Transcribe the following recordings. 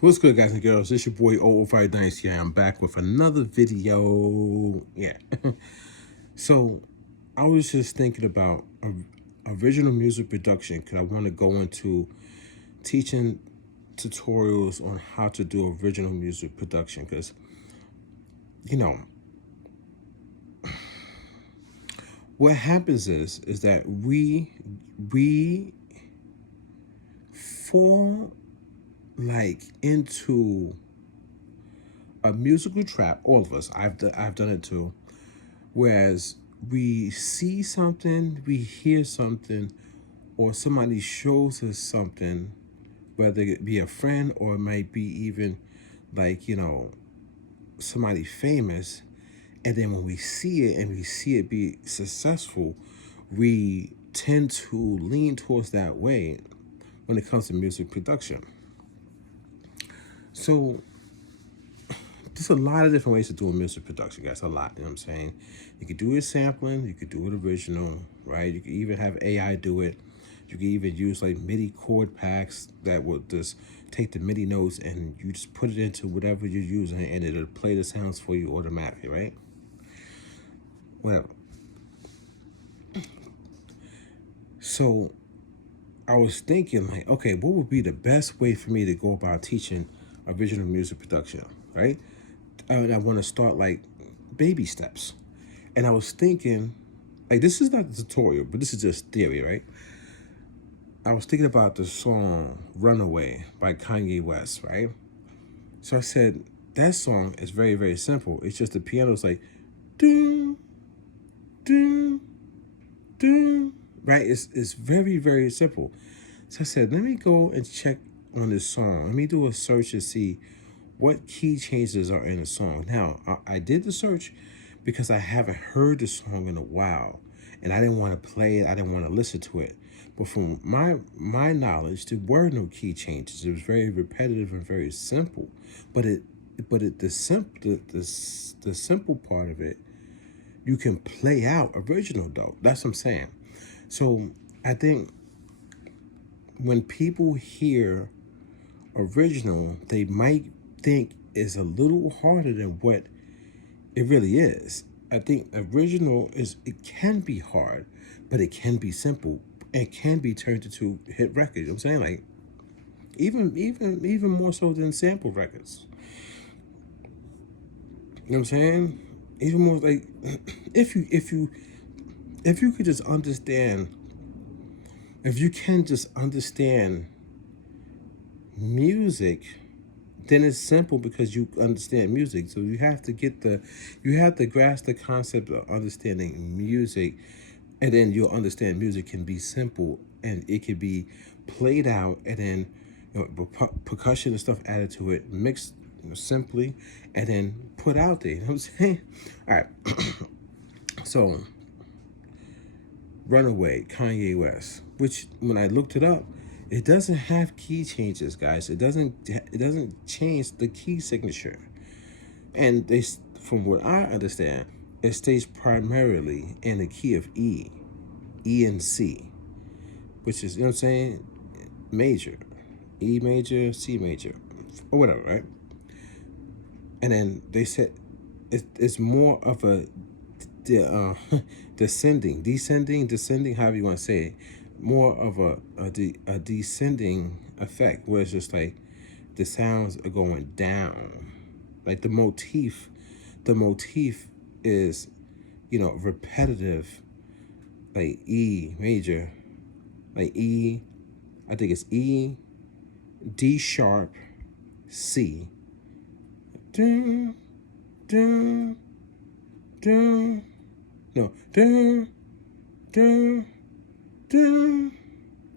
What's good, guys and girls? It's your boy 005 here. I'm back with another video. Yeah. So I was just thinking about original music production because I want to go into teaching tutorials on how to do original music production because, you know, what happens is that we fall like into a musical trap. All of us. I've done it too. Whereas we see something, we hear something, or somebody shows us something, whether it be a friend or it might be even like, somebody famous. And then when we see it and we see it be successful, we tend to lean towards that way when it comes to music production. So there's a lot of different ways to do a music production, guys. A lot, you know what I'm saying? You could do it sampling, you could do it original, right? You could even have AI do it. You could even use like MIDI chord packs that will just take the MIDI notes and you just put it into whatever you're using and it'll play the sounds for you automatically, right? Well, so I was thinking like, okay, what would be the best way for me to go about teaching original music production, right? I want to start like baby steps. And I was thinking, like, this is not the tutorial, but this is just theory, right? I was thinking about the song Runaway by Kanye West, right? So I said, that song is very, very simple. It's just the piano's like, doom, doom, doom, right? It's very, very simple. So I said, let me go and check on this song. Let me do a search and see what key changes are in the song. Now, I did the search because I haven't heard the song in a while, and I didn't want to play it. I didn't want to listen to it. But from my knowledge, there were no key changes. It was very repetitive and very simple. But the simple part of it, you can play out original though. That's what I'm saying. So I think when people hear original, they might think is a little harder than what it really is. I think original it can be hard, but it can be simple. It can be turned into hit records. You know what I'm saying, like, even more so than sample records. You know what I'm saying? Even more like if you could just understand, if you can just understand music, then it's simple because you understand music. So you have to grasp the concept of understanding music, and then you'll understand music can be simple and it can be played out, and then percussion and stuff added to it, mixed simply, and then put out there. You know what I'm saying? All right. So, Runaway, Kanye West, which when I looked it up, it doesn't have key changes, guys. It doesn't change the key signature. And from what I understand, it stays primarily in the key of E and C, which is, you know what I'm saying, major, E major, C major, or whatever, right? And then they said it's more of a descending, however you want to say it, more of a descending effect, where it's just like the sounds are going down, like the motif is, repetitive, like E major, like E, I think it's E, D sharp, C, dun, dun, dun, no, dun, dun, dun,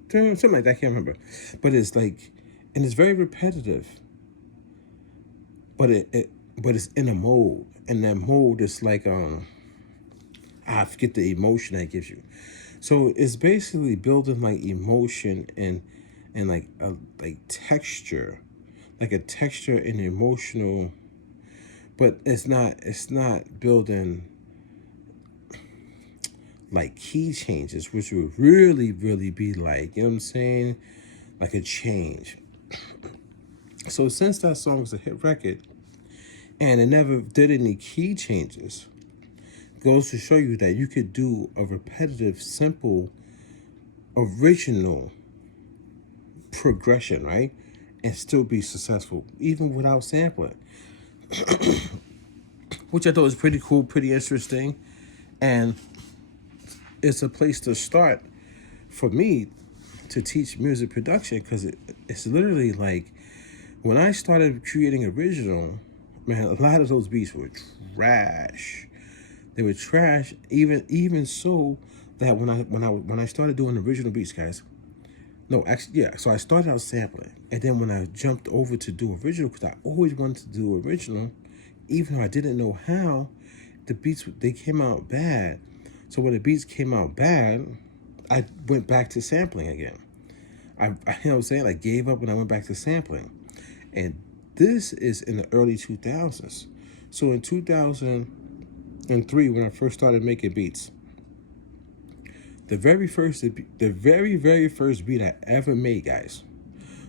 dun, something like that. I can't remember, but it's like, and it's very repetitive. But but it's in a mode, and that mode is like I forget the emotion that it gives you. So it's basically building like emotion and like a like texture, like a texture and emotional, but it's not building like key changes, which would really, really be like, you know what I'm saying? Like a change. So since that song was a hit record and it never did any key changes, goes to show you that you could do a repetitive, simple, original progression, right? And still be successful, even without sampling, which I thought was pretty cool, pretty interesting. And it's a place to start for me to teach music production because it's literally like when I started creating original, man, a lot of those beats were trash. They were trash, even so that when I started doing original beats, guys. No, actually, yeah. So I started out sampling, and then when I jumped over to do original, because I always wanted to do original, even though I didn't know how, the beats they came out bad. So when the beats came out bad, I went back to sampling again. I you know what I'm saying? I gave up and I went back to sampling, and this is in the early 2000s. So in 2003, when I first started making beats, the very first beat I ever made, guys,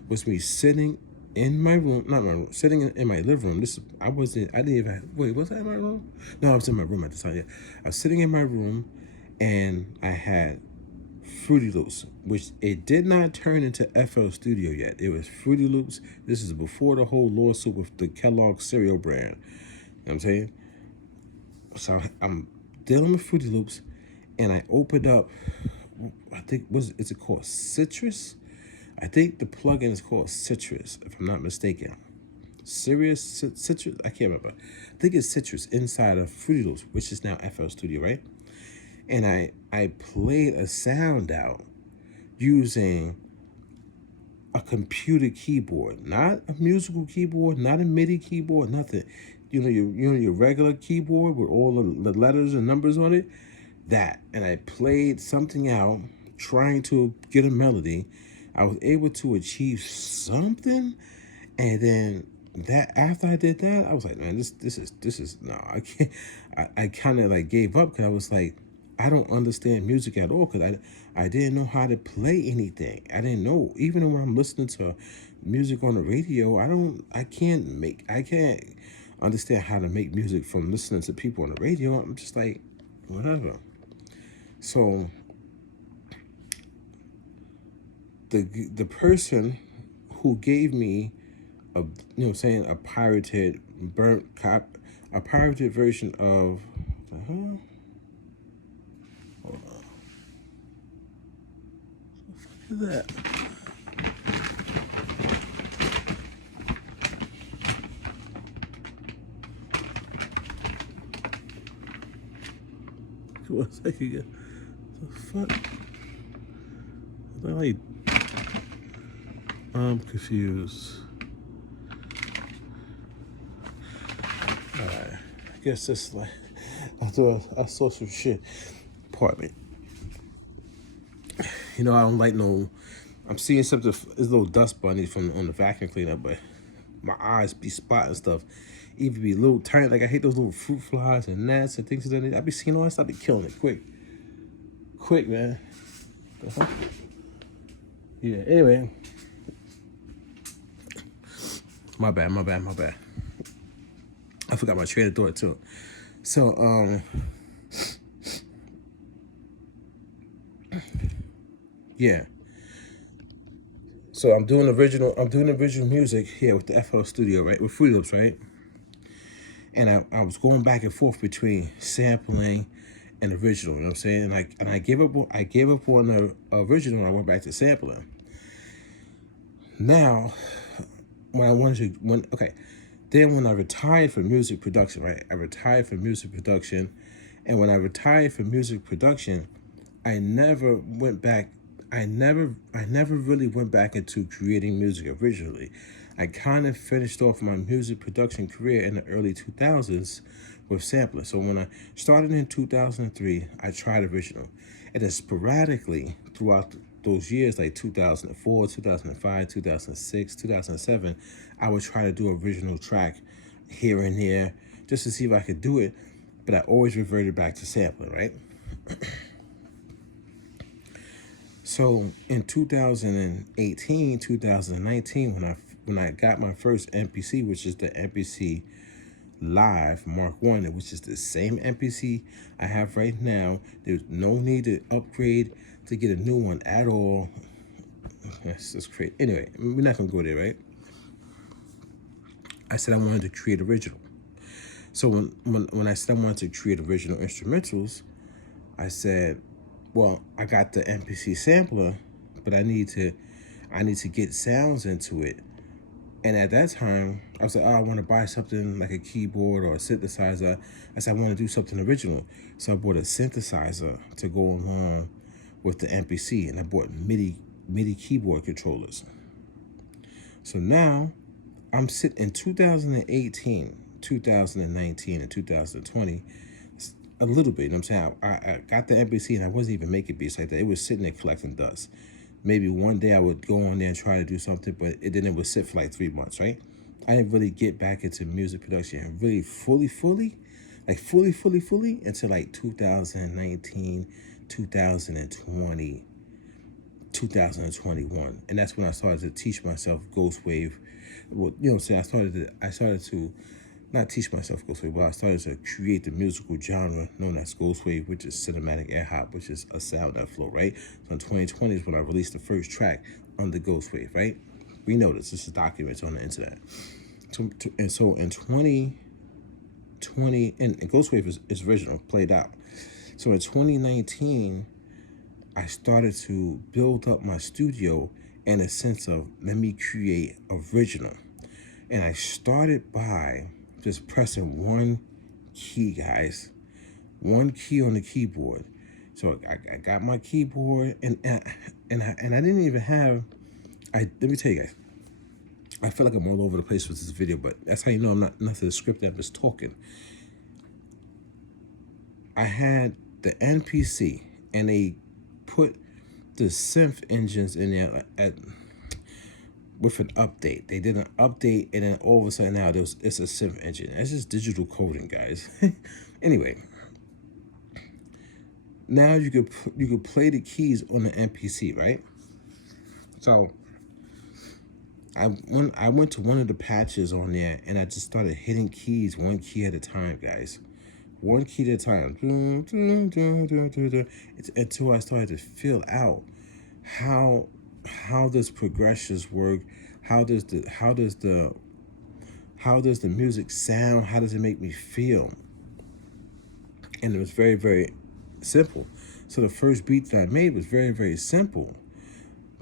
was me sitting in my room, not my room, sitting in my living room. I didn't even, wait, was I in my room? No, I was in my room at the time, yeah. I was sitting in my room and I had Fruity Loops, which it did not turn into FL Studio yet. It was Fruity Loops. This is before the whole lawsuit with the Kellogg cereal brand. You know what I'm saying? So I'm dealing with Fruity Loops and I opened up, I think, is it called Citrus? I think the plugin is called Citrus, if I'm not mistaken. Citrus? I can't remember. I think it's Citrus inside of Fruity Loops, which is now FL Studio, right? And I played a sound out using a computer keyboard, not a musical keyboard, not a MIDI keyboard, nothing. Your regular keyboard with all the letters and numbers on it. That, and I played something out, trying to get a melody. I was able to achieve something, and then that after I did that, I was like, man, this is no, I can't. I kind of like gave up because I was like, I don't understand music at all because I didn't know how to play anything. I didn't know, even when I'm listening to music on the radio, I can't understand how to make music from listening to people on the radio. I'm just like, whatever. So the person who gave me a pirated a pirated version of hold on, look at that. One second. The fuck? I'm confused. Alright. I guess this like I saw some shit. Pardon me. I don't like no. I'm seeing something. There's little dust bunnies from on the vacuum cleaner, but my eyes be spotting stuff. Even be a little tiny. Like I hate those little fruit flies and gnats and things like that. I be seeing all that stuff. I be killing it quick, man. Yeah. Anyway, my bad. I forgot my train of thought too. So yeah. So I'm doing original music here with the FL Studio, right? With Fruity Loops, right? And I was going back and forth between sampling and original, you know what I'm saying? And I gave up on the original and I went back to sampling. Now, then when I retired from music production, right? I retired from music production, and when I retired from music production, I never went back. I never really went back into creating music originally. I kind of finished off my music production career in the early 2000s with sampling. So when I started in 2003, I tried original. And then sporadically throughout those years, like 2004, 2005, 2006, 2007, I would try to do original track here and there just to see if I could do it. But I always reverted back to sampling, right? So in 2018, 2019, when I got my first MPC, which is the MPC Live Mark 1, which is the same MPC I have right now. There's no need to upgrade to get a new one at all. That's just crazy. Anyway, we're not gonna go there, right? I said I wanted to create original. So when I said I wanted to create original instrumentals, I said, well, I got the MPC sampler, but I need to get sounds into it. And at that time, I was like, oh, I want to buy something like a keyboard or a synthesizer. I said, I want to do something original. So I bought a synthesizer to go along with the MPC, and I bought MIDI keyboard controllers. So now I'm sitting in 2018, 2019, and 2020, a little bit. You know what I'm saying? I got the MPC and I wasn't even making beats like that. It was sitting there collecting dust. Maybe one day I would go on there and try to do something, but then it would sit for like 3 months, right? I didn't really get back into music production and really fully until like 2019, 2020, 2021. And that's when I started to teach myself Ghost Wave. Well, you know what I'm saying? I started to not teach myself Ghost Wave, but I started to create the musical genre known as Ghost Wave, which is cinematic air hop, which is a sound that flow, right? So in 2020 is when I released the first track on the Ghost Wave, right? We know this. This is documents on the internet. So in 2020, and Ghost Wave is original, played out. So in 2019, I started to build up my studio in a sense of, let me create original. And I started by just pressing one key, guys. One key on the keyboard. So I got my keyboard, and I didn't even have. Let me tell you guys. I feel like I'm all over the place with this video, but that's how you know I'm not nothing scripted. I'm just talking. I had the NPC, and they put the synth engines in there with an update. They did an update, and then all of a sudden now it's a synth engine. That's just digital coding, guys. Anyway, now you could play the keys on the MPC, right? So I went to one of the patches on there, and I just started hitting keys one key at a time, guys. One key at a time. Until I started to feel out how does progressions work, how does the music sound, how does it make me feel. And it was very, very simple. So the first beat that I made was very, very simple,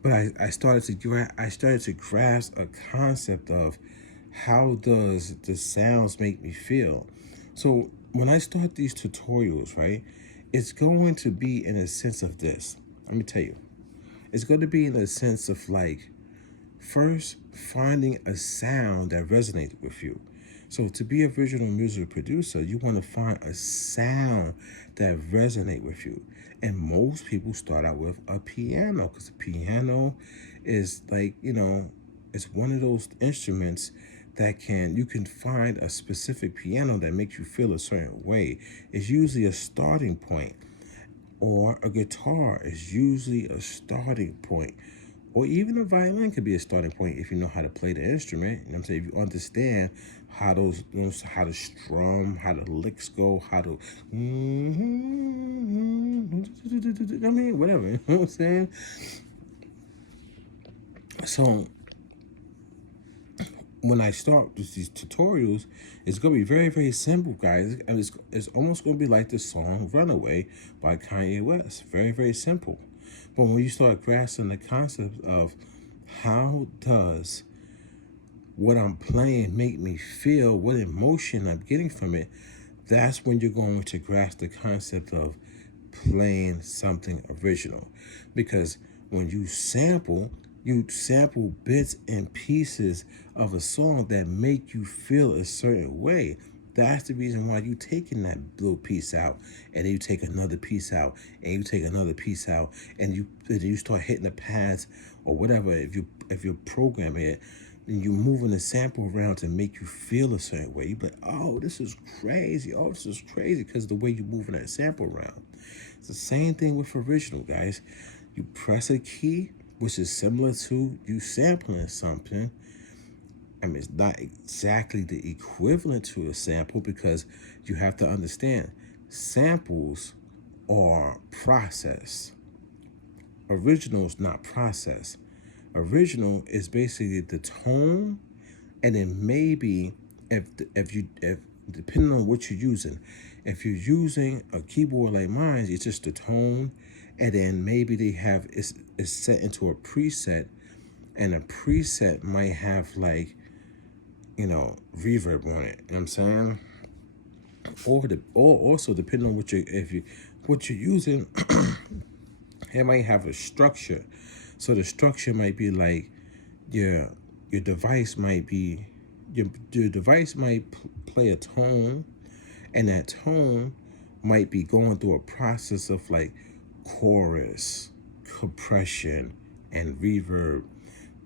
but I started to grasp a concept of how does the sounds make me feel. So when I start these tutorials, right, it's going to be in a sense of this. Let me tell you. It's going to be in a sense of like, first finding a sound that resonates with you. So to be a original music producer, you want to find a sound that resonates with you. And most people start out with a piano, because the piano is like, it's one of those instruments that you can find a specific piano that makes you feel a certain way. It's usually a starting point. Or a guitar is usually a starting point. Or even a violin could be a starting point if you know how to play the instrument. You know what I'm saying? If you understand how how to strum, how the licks go, how to, I mean, whatever. You know what I'm saying? So when I start with these tutorials, it's going to be very, very simple, guys. And it's almost going to be like the song Runaway by Kanye West. Very, very simple. But when you start grasping the concept of how does what I'm playing make me feel, what emotion I'm getting from it, that's when you're going to grasp the concept of playing something original. Because when you sample bits and pieces of a song that make you feel a certain way. That's the reason why you taking that little piece out, and then you take another piece out, and you take another piece out, and you start hitting the pads or whatever. If you're programming it, then you're moving the sample around to make you feel a certain way. You be like, oh, this is crazy. Oh, this is crazy, because of the way you're moving that sample around. It's the same thing with original, guys. You press a key, which is similar to you sampling something, I mean, it's not exactly the equivalent to a sample because you have to understand samples are processed. Original is not processed. Original is basically the tone, and then maybe if depending on what you're using, if you're using a keyboard like mine, it's just the tone, and then maybe they have it's set into a preset, and a preset might have like reverb on it. You know what I'm saying? Or also depending on what you're using, it might have a structure. So the structure might be like your your device might be your device might play a tone, and that tone might be going through a process of like chorus, compression, and reverb.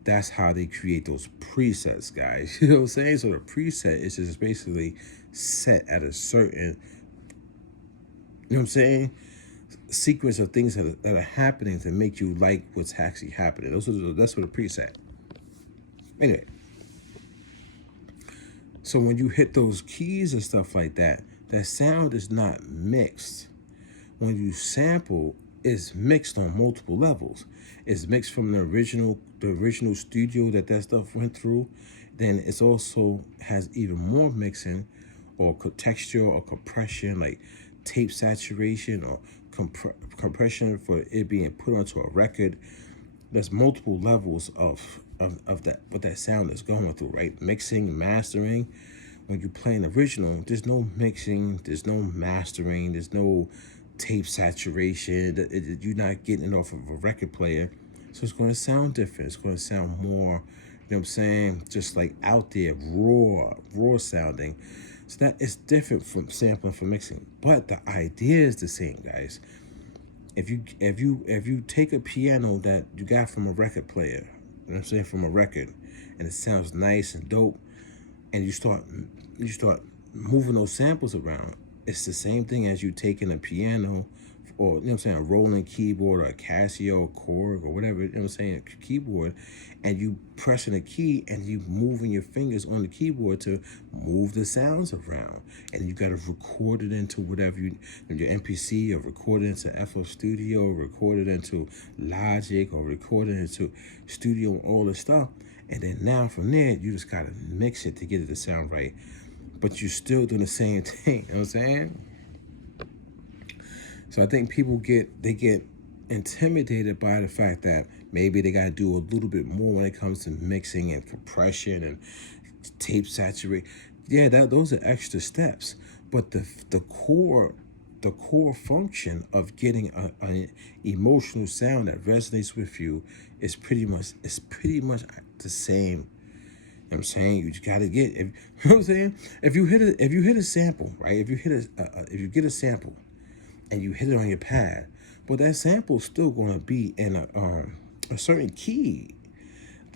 That's how they create those presets, guys. You know what I'm saying? So the preset is just basically set at a certain, you know what I'm saying, sequence of things that are happening to make you like what's actually happening. That's what a preset. Anyway, so when you hit those keys and stuff like that, that sound is not mixed. When you sample, it's mixed on multiple levels. It's mixed from the original studio that stuff went through. Then it's also has even more mixing, or texture, or compression, like tape saturation, or compression for it being put onto a record. There's multiple levels of that what that sound is going through, right? Mixing, mastering. When you play an original, there's no mixing, there's no mastering, there's no tape saturation. You're not getting it off of a record player, so it's going to sound different. It's going to sound more, you know what I'm saying, just like out there, raw sounding. So that is different from sampling from mixing, but the idea is the same, guys. If you take a piano that you got from a record player, you know what I'm saying, from a record, and it sounds nice and dope, and you start moving those samples around, it's the same thing as you taking a piano, or you know what I'm saying, a rolling keyboard, or a Casio, or chord, or whatever, you know what I'm saying, a keyboard, and you pressing a key and you moving your fingers on the keyboard to move the sounds around, and you got to record it into whatever your MPC, or record it into FL Studio, or record it into Logic, or record it into Studio, all this stuff. And then now from there, you just gotta mix it to get it to sound right. But you're still doing the same thing, you know what I'm saying? So I think people get intimidated by the fact that maybe they gotta do a little bit more when it comes to mixing and compression and tape saturate. Yeah, those are extra steps. But the core function of getting an emotional sound that resonates with you is pretty much the same. You know what I'm saying? You just gotta get, you know what I'm saying? If you hit a sample, right? If you get a sample and you hit it on your pad, but that sample's still gonna be in a certain key.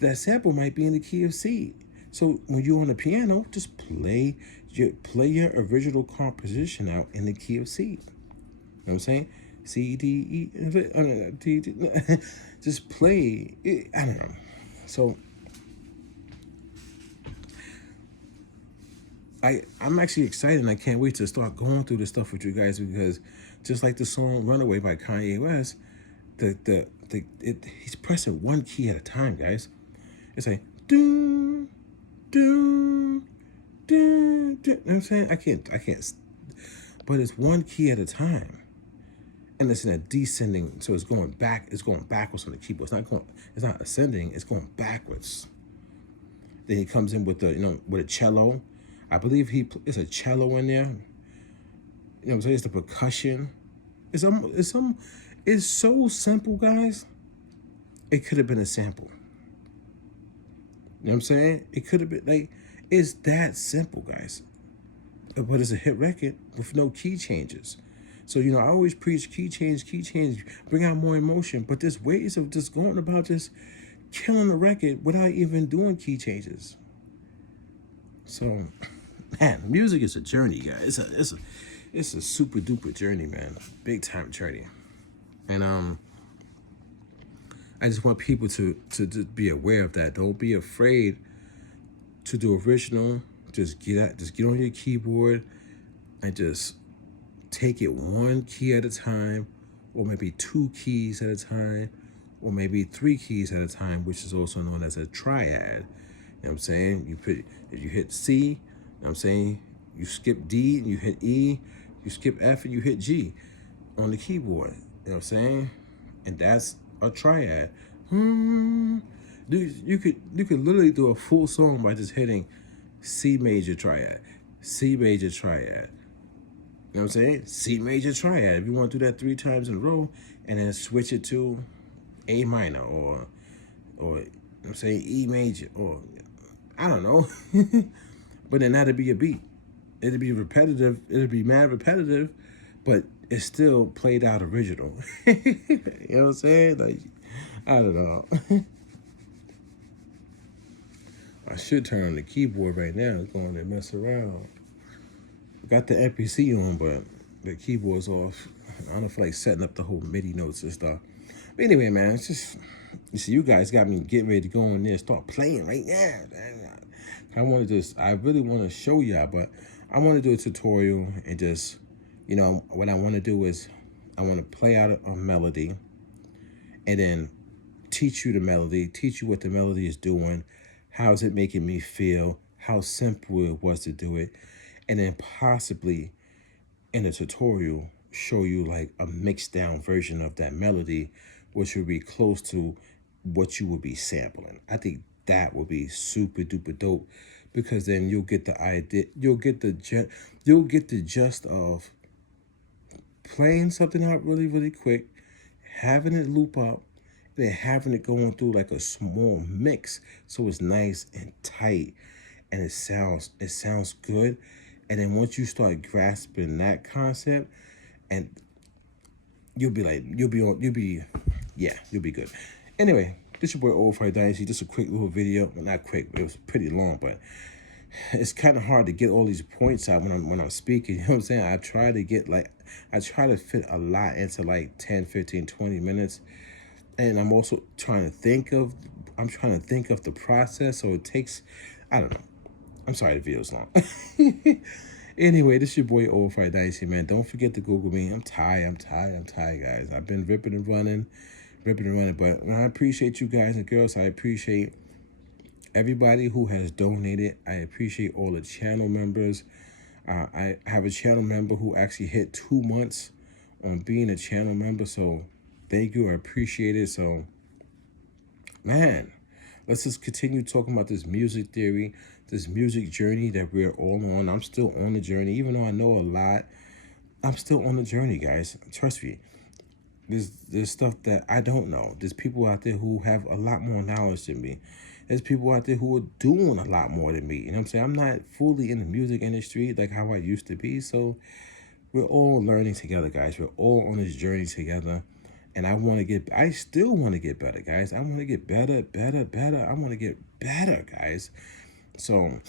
That sample might be in the key of C. So when you're on the piano, just play your original composition out in the key of C. You know what I'm saying? C, D, E, D, D. Just play it. I don't know. So I'm actually excited, and I can't wait to start going through this stuff with you guys, because just like the song "Runaway" by Kanye West, he's pressing one key at a time, guys. It's like doom, doom, doom, doom. You know what I'm saying? I can't, but it's one key at a time, and it's in a descending, so it's going back. It's going backwards on the keyboard. It's not ascending. It's going backwards. Then he comes in with with a cello. I believe it's a cello in there. You know what I'm saying? It's the percussion. It's so simple, guys. It could have been a sample. You know what I'm saying? It could have been like, it's that simple, guys. But it's a hit record with no key changes. So, I always preach key change, bring out more emotion. But there's ways of just going about just killing the record without even doing key changes. So, man, music is a journey, guys. It's a super duper journey, man. Big time journey. And I just want people to just be aware of that. Don't be afraid to do original, just get on your keyboard and just take it one key at a time, or maybe 2 keys at a time, or maybe 3 keys at a time, which is also known as a triad. You know what I'm saying? If you hit C, you know what I'm saying, you skip D and you hit E, you skip F and you hit G on the keyboard. You know what I'm saying? And that's a triad. You could literally do a full song by just hitting C major triad, C major triad. You know what I'm saying? C major triad. If you want to do that 3 times in a row, and then switch it to A minor, or you know what I'm saying, E major, or I don't know. But then that'd be a beat. It'd be repetitive. It'd be mad repetitive, but it's still played out original. You know what I'm saying? Like, I don't know. I should turn on the keyboard right now. It's going to mess around. Got the MPC on, but the keyboard's off. I don't feel like setting up the whole MIDI notes and stuff. But anyway, man, it's just, you see, you guys got me getting ready to go in there, start playing right now. I really want to show y'all, but I want to do a tutorial and just, you know, what I want to do is I want to play out a melody and then teach you the melody, teach you what the melody is doing, how is it making me feel, how simple it was to do it, and then possibly in a tutorial show you like a mixed down version of that melody, which would be close to what you would be sampling. I think that would be super duper dope, because then you'll get the idea, you'll get the gist of playing something out really, really quick, having it loop up, and then having it going through like a small mix, so it's nice and tight, and it sounds good. And then once you start grasping that concept, and you'll be good. Anyway, this your boy Old Fight Dynasty. Just a quick little video. Well, not quick, but it was pretty long, but it's kind of hard to get all these points out when I'm speaking. You know what I'm saying? I try to fit a lot into like 10, 15, 20 minutes. And I'm also trying to think of the process. So it takes, I don't know. I'm sorry the video's long. Anyway, this is your boy Old Fight Dicey, man. Don't forget to Google me. I'm tired, guys. I've been ripping and running. But I appreciate you guys and girls. I appreciate everybody who has donated. I appreciate all the channel members. I have a channel member who actually hit 2 months on being a channel member. So thank you. I appreciate it. So, man, let's just continue talking about this music theory, this music journey that we're all on. I'm still on the journey. Even though I know a lot, I'm still on the journey, guys. Trust me. There's stuff that I don't know. There's people out there who have a lot more knowledge than me. There's people out there who are doing a lot more than me. You know what I'm saying? I'm not fully in the music industry like how I used to be. So we're all learning together, guys. We're all on this journey together. And I still want to get better, guys. I want to get better. I want to get better, guys. So,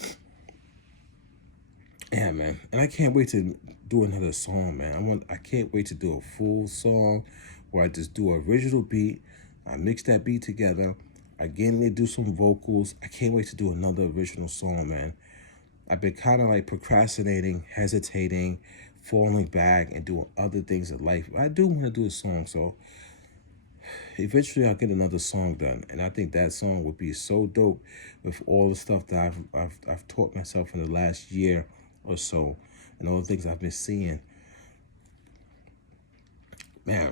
yeah, man. And I can't wait to do another song, man. I can't wait to do a full song where I just do an original beat. I mix that beat together. Again, they do some vocals. I can't wait to do another original song, man. I've been kind of like procrastinating, hesitating, falling back, and doing other things in life. I do want to do a song, so eventually I'll get another song done. And I think that song would be so dope with all the stuff that I've taught myself in the last year or so, and all the things I've been seeing. Man,